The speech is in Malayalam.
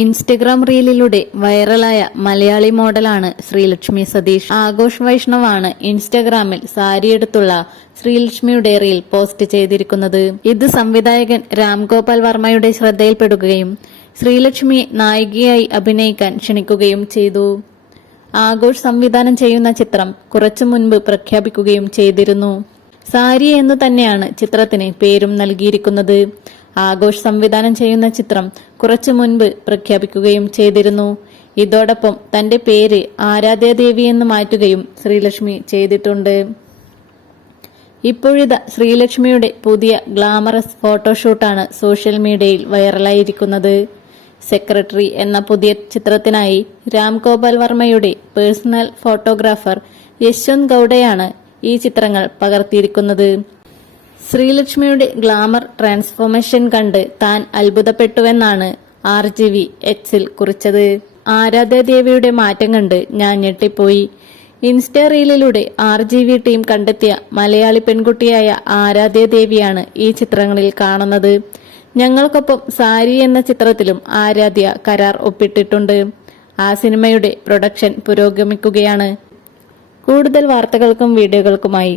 ഇൻസ്റ്റഗ്രാം റീലിലൂടെ വൈറലായ മലയാളി മോഡലാണ് ശ്രീലക്ഷ്മി സതീഷ്. ആഘോഷ് വൈഷ്ണവാണ് ഇൻസ്റ്റഗ്രാമിൽ സാരിയെടുത്തുള്ള ശ്രീലക്ഷ്മിയുടെ റീൽ പോസ്റ്റ് ചെയ്തിരിക്കുന്നത്. ഇത് സംവിധായകൻ രാംഗോപാൽ വർമ്മയുടെ ശ്രദ്ധയിൽപ്പെടുകയും ശ്രീലക്ഷ്മിയെ നായികയായി അഭിനയിക്കാൻ ക്ഷണിക്കുകയും ചെയ്തു. ആഘോഷ് സംവിധാനം ചെയ്യുന്ന ചിത്രം കുറച്ചു മുൻപ് പ്രഖ്യാപിക്കുകയും ചെയ്തിരുന്നു. സാരി എന്ന് തന്നെയാണ് ചിത്രത്തിന് പേരും നൽകിയിരിക്കുന്നത്. ആഘോഷ് സംവിധാനം ചെയ്യുന്ന ചിത്രം കുറച്ചു മുൻപ് പ്രഖ്യാപിക്കുകയും ചെയ്തിരുന്നു. ഇതോടൊപ്പം തന്റെ പേര് ആരാധ്യദേവി എന്ന് മാറ്റുകയും ശ്രീലക്ഷ്മി ചെയ്തിട്ടുണ്ട്. ഇപ്പോഴിത ശ്രീലക്ഷ്മിയുടെ പുതിയ ഗ്ലാമറസ് ഫോട്ടോഷൂട്ടാണ് സോഷ്യൽ മീഡിയയിൽ വൈറലായിരിക്കുന്നത്. സെക്രട്ടറി എന്ന പുതിയ ചിത്രത്തിനായി രാംഗോപാൽ വർമ്മയുടെ പേഴ്സണൽ ഫോട്ടോഗ്രാഫർ യശ്വന്ത് ഗൌഡയാണ് ഈ ചിത്രങ്ങൾ പകർത്തിയിരിക്കുന്നത്. ശ്രീലക്ഷ്മിയുടെ ഗ്ലാമർ ട്രാൻസ്ഫോർമേഷൻ കണ്ട് താൻ അത്ഭുതപ്പെട്ടുവെന്നാണ് ആർ ജി വി എക്സിൽ കുറിച്ചത്. ആരാധ്യദേവിയുടെ മാറ്റം കണ്ട് ഞാൻ ഞെട്ടിപ്പോയി. ഇൻസ്റ്റ റീലിലൂടെ ആർ ജി വി ടീം കണ്ടെത്തിയ മലയാളി പെൺകുട്ടിയായ ആരാധ്യദേവിയാണ് ഈ ചിത്രങ്ങളിൽ കാണുന്നത്. ഞങ്ങൾക്കൊപ്പം സാരി എന്ന ചിത്രത്തിലും ആരാധ്യ കരാർ ഒപ്പിട്ടിട്ടുണ്ട്. ആ സിനിമയുടെ പ്രൊഡക്ഷൻ പുരോഗമിക്കുകയാണ്. കൂടുതൽ വാർത്തകൾക്കും വീഡിയോകൾക്കുമായി